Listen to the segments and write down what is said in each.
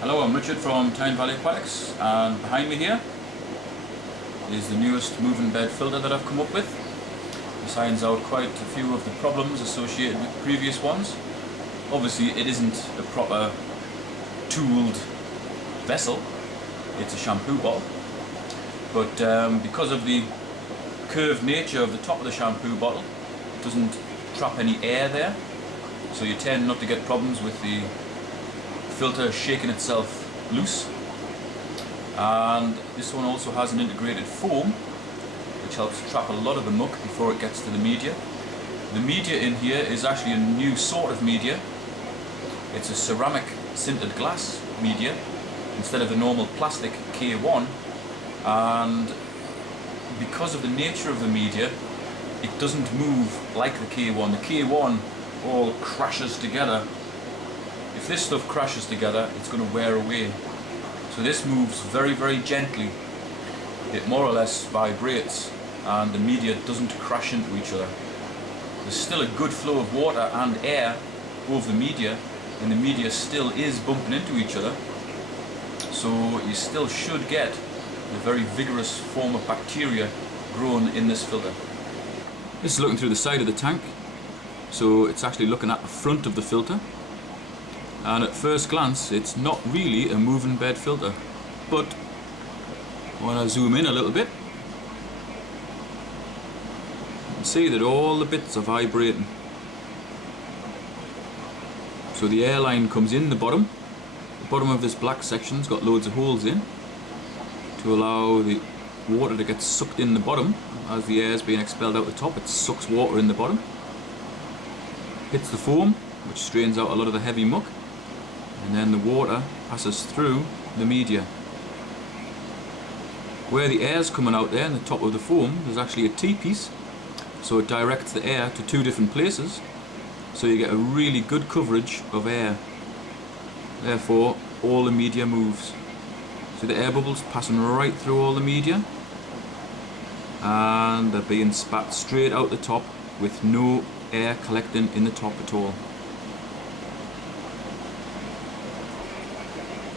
Hello, I'm Richard from Tyne Aquatics, and behind me here is the newest moving bed filter that I've come up with. It signs out quite a few of the problems associated with previous ones. Obviously it isn't a proper tooled vessel, it's a shampoo bottle, but because of the curved nature of the top of the shampoo bottle, it doesn't trap any air there, so you tend not to get problems with the filter shaking itself loose. And this one also has an integrated foam which helps trap a lot of the muck before it gets to the media. The media in here is actually a new sort of media. It's a ceramic sintered glass media instead of the normal plastic K1, and because of the nature of the media it doesn't move like the K1. The K1 all crashes together. If this stuff crashes together, it's going to wear away. So this moves very, very gently. It more or less vibrates and the media doesn't crash into each other. There's still a good flow of water and air over the media, and the media still is bumping into each other. So you still should get a very vigorous form of bacteria grown in this filter. This is looking through the side of the tank. So it's actually looking at the front of the filter. And at first glance it's not really a moving bed filter, but when I zoom in a little bit you can see that all the bits are vibrating. So the air line comes in the bottom of this black section's got loads of holes in to allow the water to get sucked in the bottom. As the air is being expelled out the top, it sucks water in the bottom, hits the foam which strains out a lot of the heavy muck, and then the water passes through the media. Where the air is coming out there in the top of the foam, there's actually a T-piece, so it directs the air to two different places, so you get a really good coverage of air. Therefore all the media moves. So the air bubbles passing right through all the media, and they're being spat straight out the top with no air collecting in the top at all.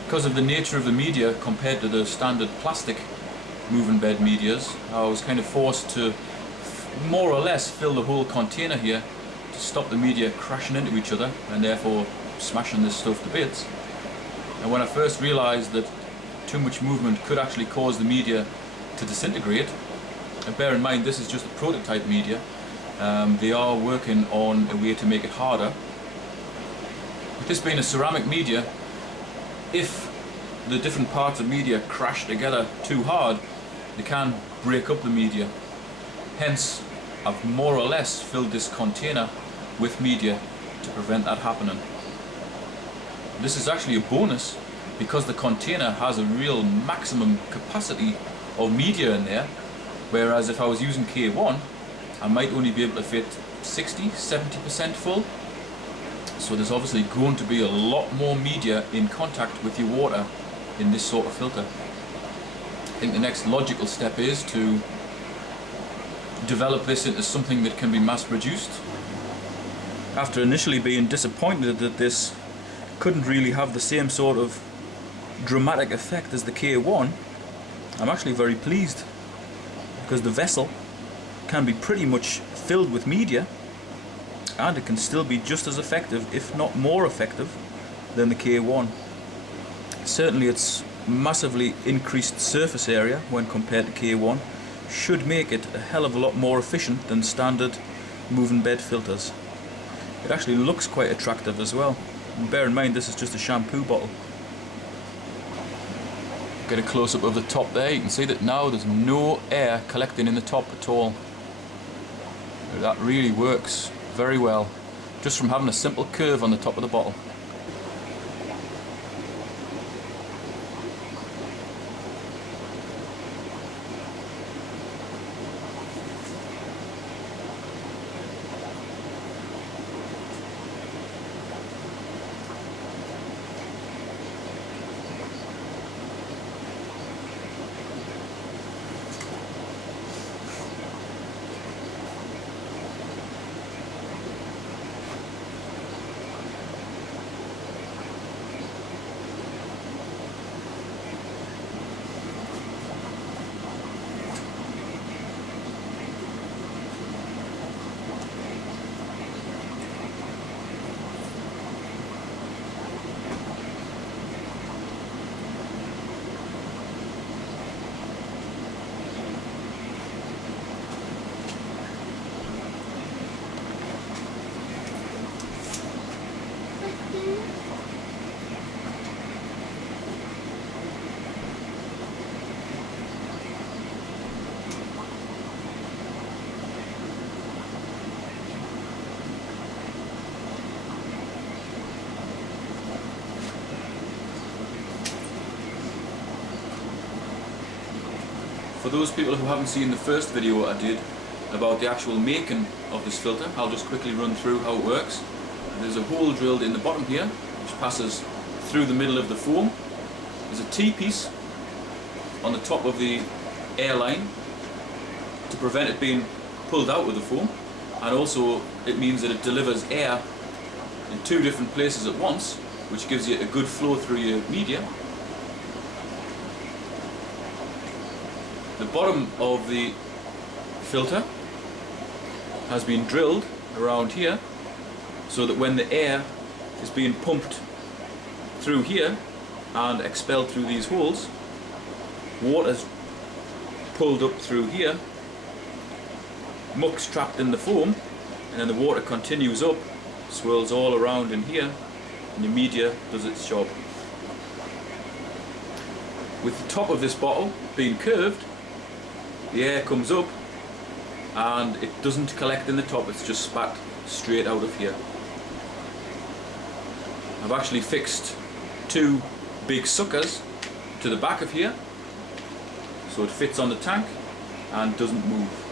Because of the nature of the media compared to the standard plastic moving bed medias, I was kind of forced to more or less fill the whole container here to stop the media crashing into each other and therefore smashing this stuff to bits. And when I first realised that too much movement could actually cause the media to disintegrate, and bear in mind this is just a prototype media, they are working on a way to make it harder. With this being a ceramic media, if the different parts of media crash together too hard, they can break up the media. Hence, I've more or less filled this container with media to prevent that happening. This is actually a bonus because the container has a real maximum capacity of media in there, whereas if I was using K1, I might only be able to fit 60–70% full. So there's obviously going to be a lot more media in contact with your water in this sort of filter. I think the next logical step is to develop this into something that can be mass produced. After initially being disappointed that this couldn't really have the same sort of dramatic effect as the K1, I'm actually very pleased, because the vessel can be pretty much filled with media and it can still be just as effective, if not more effective, than the K1. Certainly its massively increased surface area when compared to K1 should make it a hell of a lot more efficient than standard moving bed filters. It actually looks quite attractive as well. And bear in mind this is just a shampoo bottle. Get a close-up of the top there, you can see that now there's no air collecting in the top at all. That really works very well, just from having a simple curve on the top of the bottle. those people who haven't seen the first video I did about the actual making of this filter, I'll just quickly run through how it works. There's a hole drilled in the bottom here which passes through the middle of the foam. There's a T-piece on the top of the air line to prevent it being pulled out of the foam, and also it means that it delivers air in two different places at once, which gives you a good flow through your media. The bottom of the filter has been drilled around here so that when the air is being pumped through here and expelled through these holes, water's pulled up through here, muck's trapped in the foam, and then the water continues up, swirls all around in here, and your media does its job. With the top of this bottle being curved, the air comes up and it doesn't collect in the top, it's just spat straight out of here. I've actually fixed two big suckers to the back of here so it fits on the tank and doesn't move.